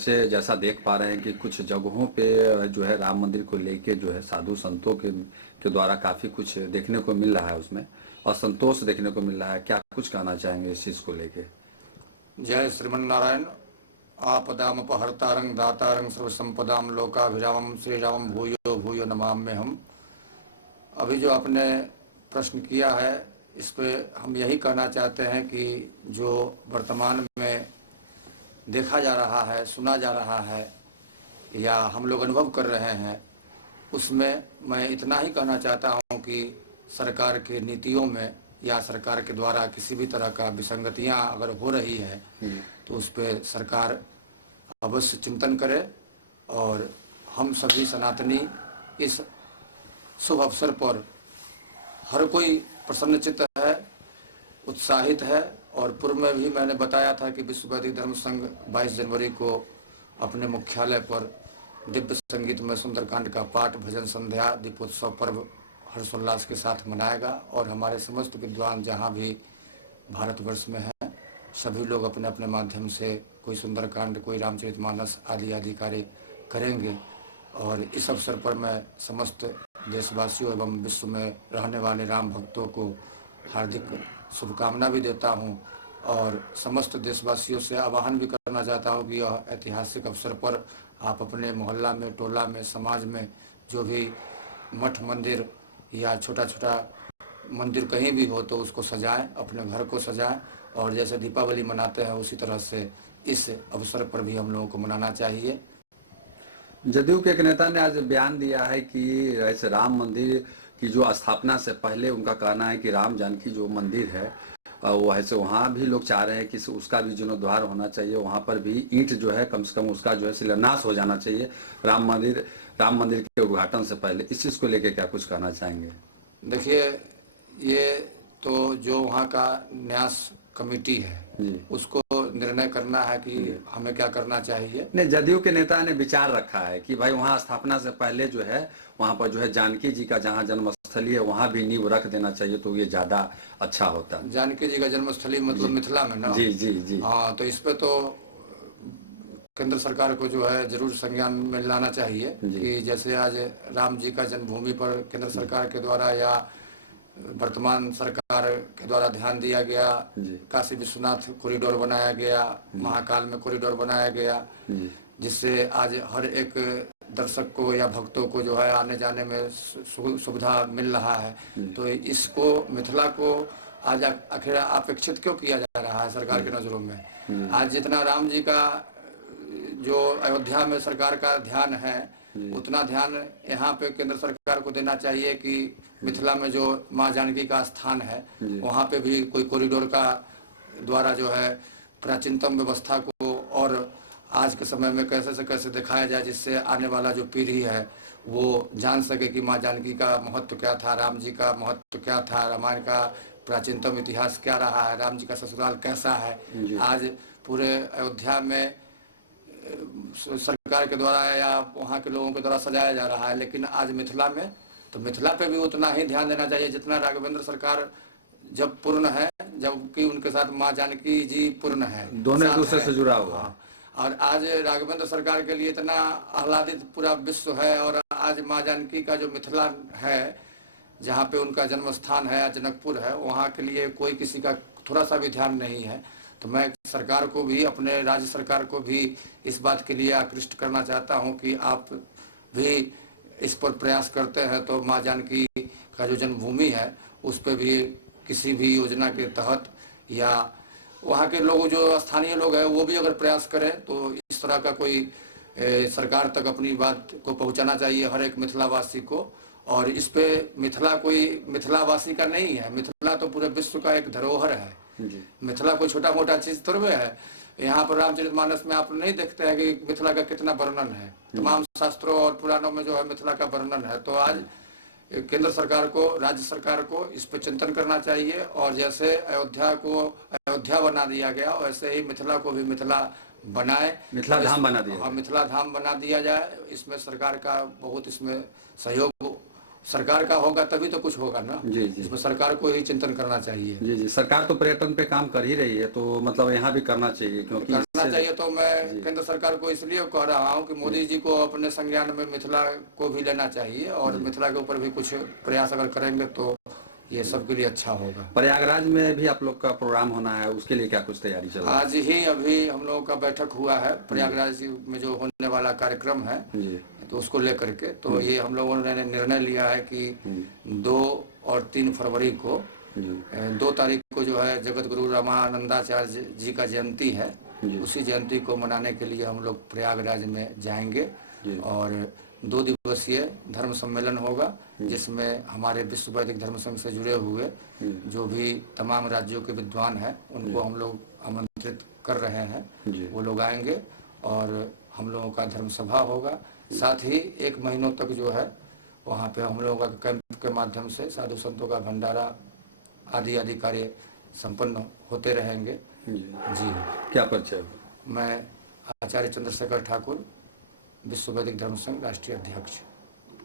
वैसे जैसा देख पा रहे हैं कि कुछ जगहों पे जो है राम मंदिर को लेके जो है साधु संतों के द्वारा काफी कुछ देखने को मिल रहा है, उसमें असंतोष देखने को मिल रहा है। क्या कुछ कहना चाहेंगे इस चीज को लेके? जय श्रीमन्नारायण। आपदामपहर्तारं दातारं सर्वसंपदां लोकाभिरामं श्री रामं भूयो भूयो नमाम्यहम्। अभी जो आपने प्रश्न किया है, इस पे हम यही कहना चाहते हैं कि जो वर्तमान में देखा जा रहा है, सुना जा रहा है या हम लोग अनुभव कर रहे हैं, उसमें मैं इतना ही कहना चाहता हूं कि सरकार के नीतियों में या सरकार के द्वारा किसी भी तरह का विसंगतियां अगर हो रही है तो उस पर सरकार अवश्य चिंतन करे। और हम सभी सनातनी इस शुभ अवसर पर हर कोई प्रसन्नचित्त है, उत्साहित है। और पूर्व में भी मैंने बताया था कि विश्व वैदिक धर्म संघ 22 जनवरी को अपने मुख्यालय पर दिव्य संगीत में सुंदरकांड का पाठ, भजन संध्या, दीपोत्सव पर्व हर्षोल्लास के साथ मनाएगा। और हमारे समस्त विद्वान जहाँ भी भारतवर्ष में हैं, सभी लोग अपने अपने माध्यम से कोई सुंदरकांड, कोई रामचरितमानस आदि आदि कार्य करेंगे। और इस अवसर पर मैं समस्त देशवासियों एवं विश्व में रहने वाले राम भक्तों को हार्दिक शुभकामना भी देता हूं। और समस्त देशवासियों से आह्वान भी करना चाहता हूं कि यह ऐतिहासिक अवसर पर आप अपने मोहल्ला में, टोला में, समाज में जो भी मठ मंदिर या छोटा छोटा मंदिर कहीं भी हो तो उसको सजाएं, अपने घर को सजाएं। और जैसे दीपावली मनाते हैं उसी तरह से इस अवसर पर भी हम लोगों को मनाना चाहिए। जदयू के एक नेता ने आज बयान दिया है कि ऐसे राम मंदिर की जो स्थापना से पहले उनका कहना है कि राम जानकी जो मंदिर है वो ऐसे वहाँ भी लोग चाह रहे हैं कि उसका भी जीर्णोद्धार होना चाहिए, वहाँ पर भी ईंट जो है कम से कम उसका जो है शिलान्यास हो जाना चाहिए राम मंदिर के उद्घाटन से पहले। इस चीज़ को लेकर क्या कुछ कहना चाहेंगे? देखिए, ये तो जो वहाँ का न्यास कमेटी है उसको निर्णय करना है कि हमें क्या करना चाहिए। नहीं, जदयू के नेता ने विचार रखा है कि भाई वहाँ स्थापना से पहले जो है वहाँ पर जो है जानकी जी का जहाँ जन्मस्थली है वहाँ भी नींव रख देना चाहिए, तो ये ज्यादा अच्छा होता। जानकी जी का जन्मस्थली मतलब मिथिला में ना? जी जी जी। हाँ, तो इस पे तो केंद्र सरकार को जो है जरूर संज्ञान में लाना चाहिए कि जैसे आज राम जी का जन्मभूमि पर केंद्र सरकार के द्वारा या वर्तमान सरकार के द्वारा ध्यान दिया गया, काशी विश्वनाथ कॉरिडोर बनाया गया, महाकाल में कॉरिडोर बनाया गया, जिससे आज हर एक दर्शक को या भक्तों को जो है आने जाने में सुविधा मिल रहा है। तो इसको मिथिला को आज आखिर अपेक्षित क्यों किया जा रहा है सरकार की नजरों में? आज जितना राम जी का जो अयोध्या में सरकार का ध्यान है उतना ध्यान यहाँ पे केंद्र सरकार को देना चाहिए कि मिथिला में जो माँ जानकी का स्थान है वहाँ पे भी कोई कॉरिडोर का द्वारा जो है प्राचीनतम व्यवस्था को और आज के समय में कैसे से कैसे दिखाया जाए, जिससे आने वाला जो पीढ़ी है वो जान सके कि माँ जानकी का महत्व क्या था, राम जी का महत्व क्या था, रामायण का प्राचीनतम इतिहास क्या रहा है, राम जी का ससुराल कैसा है। आज पूरे अयोध्या में सरकार के द्वारा या वहाँ के लोगों के द्वारा सजाया जा रहा है, लेकिन आज मिथिला में तो मिथिला पे भी उतना ही ध्यान देना चाहिए जितना राघवेंद्र सरकार जब पूर्ण है, जबकि उनके साथ माँ जानकी जी पूर्ण है, दोनों एक दूसरे से जुड़ा हुआ। और आज राघवेंद्र सरकार के लिए इतना आह्लादित पूरा विश्व है। और आज माँ जानकी का जो मिथिला है जहाँ पे उनका जन्म स्थान है, जनकपुर है, वहाँ के लिए कोई किसी का थोड़ा सा भी ध्यान नहीं है। तो मैं सरकार को भी, अपने राज्य सरकार को भी इस बात के लिए आकृष्ट करना चाहता हूं कि आप भी इस पर प्रयास करते हैं तो माँ जानकी का जो जन्मभूमि है उस पर भी किसी भी योजना के तहत या वहाँ के लोग जो स्थानीय लोग हैं वो भी अगर प्रयास करें तो इस तरह का कोई सरकार तक अपनी बात को पहुँचाना चाहिए हर एक मिथिलावासी को। और इस पे मिथिला कोई मिथिलावासी का नहीं है, मिथिला तो पूरे विश्व का एक धरोहर है। मिथिला कोई छोटा मोटा चीज थोड़े है। यहाँ पर रामचरितमानस में आप नहीं देखते हैं कि मिथिला का कितना वर्णन है, तमाम शास्त्रों और पुराणों में जो है मिथिला का वर्णन है। तो आज केंद्र सरकार को, राज्य सरकार को इस पर चिंतन करना चाहिए। और जैसे अयोध्या को अयोध्या बना दिया गया वैसे ही मिथिला को भी मिथिला बनाए, मिथिला धाम बना दिया। हाँ, मिथिला धाम बना दिया जाए। इसमें सरकार का बहुत इसमें सहयोग सरकार का होगा तभी तो कुछ होगा ना। जी जी। इसमें सरकार को ही चिंतन करना चाहिए। जी जी, सरकार तो पर्यटन पे काम कर ही रही है, तो मतलब यहाँ भी करना चाहिए, क्योंकि से चाहिए तो मैं केंद्र सरकार को इसलिए कह रहा हूँ कि मोदी जी को अपने संज्ञान में मिथिला को भी लेना चाहिए और मिथिला के ऊपर भी कुछ प्रयास अगर करेंगे तो ये सबके लिए अच्छा होगा। प्रयागराज में भी आप लोग का प्रोग्राम होना है, उसके लिए क्या कुछ तैयारी चल रहा है? आज ही अभी हम लोगों का बैठक हुआ है प्रयागराज में जो होने वाला कार्यक्रम है, जी तो उसको लेकर के तो ये हम लोगों ने निर्णय लिया है कि 2 और 3 फरवरी को, जी 2 तारीख को जो है जगत गुरु रामानंदाचार्य जी का जयंती है, उसी जयंती को मनाने के लिए हम लोग प्रयागराज में जाएंगे और 2 दिवसीय धर्म सम्मेलन होगा जिसमें हमारे विश्व वैदिक धर्म संघ से जुड़े हुए जो भी तमाम राज्यों के विद्वान हैं उनको हम लोग आमंत्रित कर रहे हैं। वो लोग आएंगे और हम लोगों का धर्म सभा होगा। साथ ही 1 महीनों तक जो है वहाँ पे हम लोगों का कैंप के माध्यम से साधु संतों का भंडारा आदि आदि कार्य संपन्न होते रहेंगे। जी क्या परिचय? मैं आचार्य चंद्रशेखर ठाकुर, विश्व वैदिक धर्म संघ राष्ट्रीय अध्यक्ष।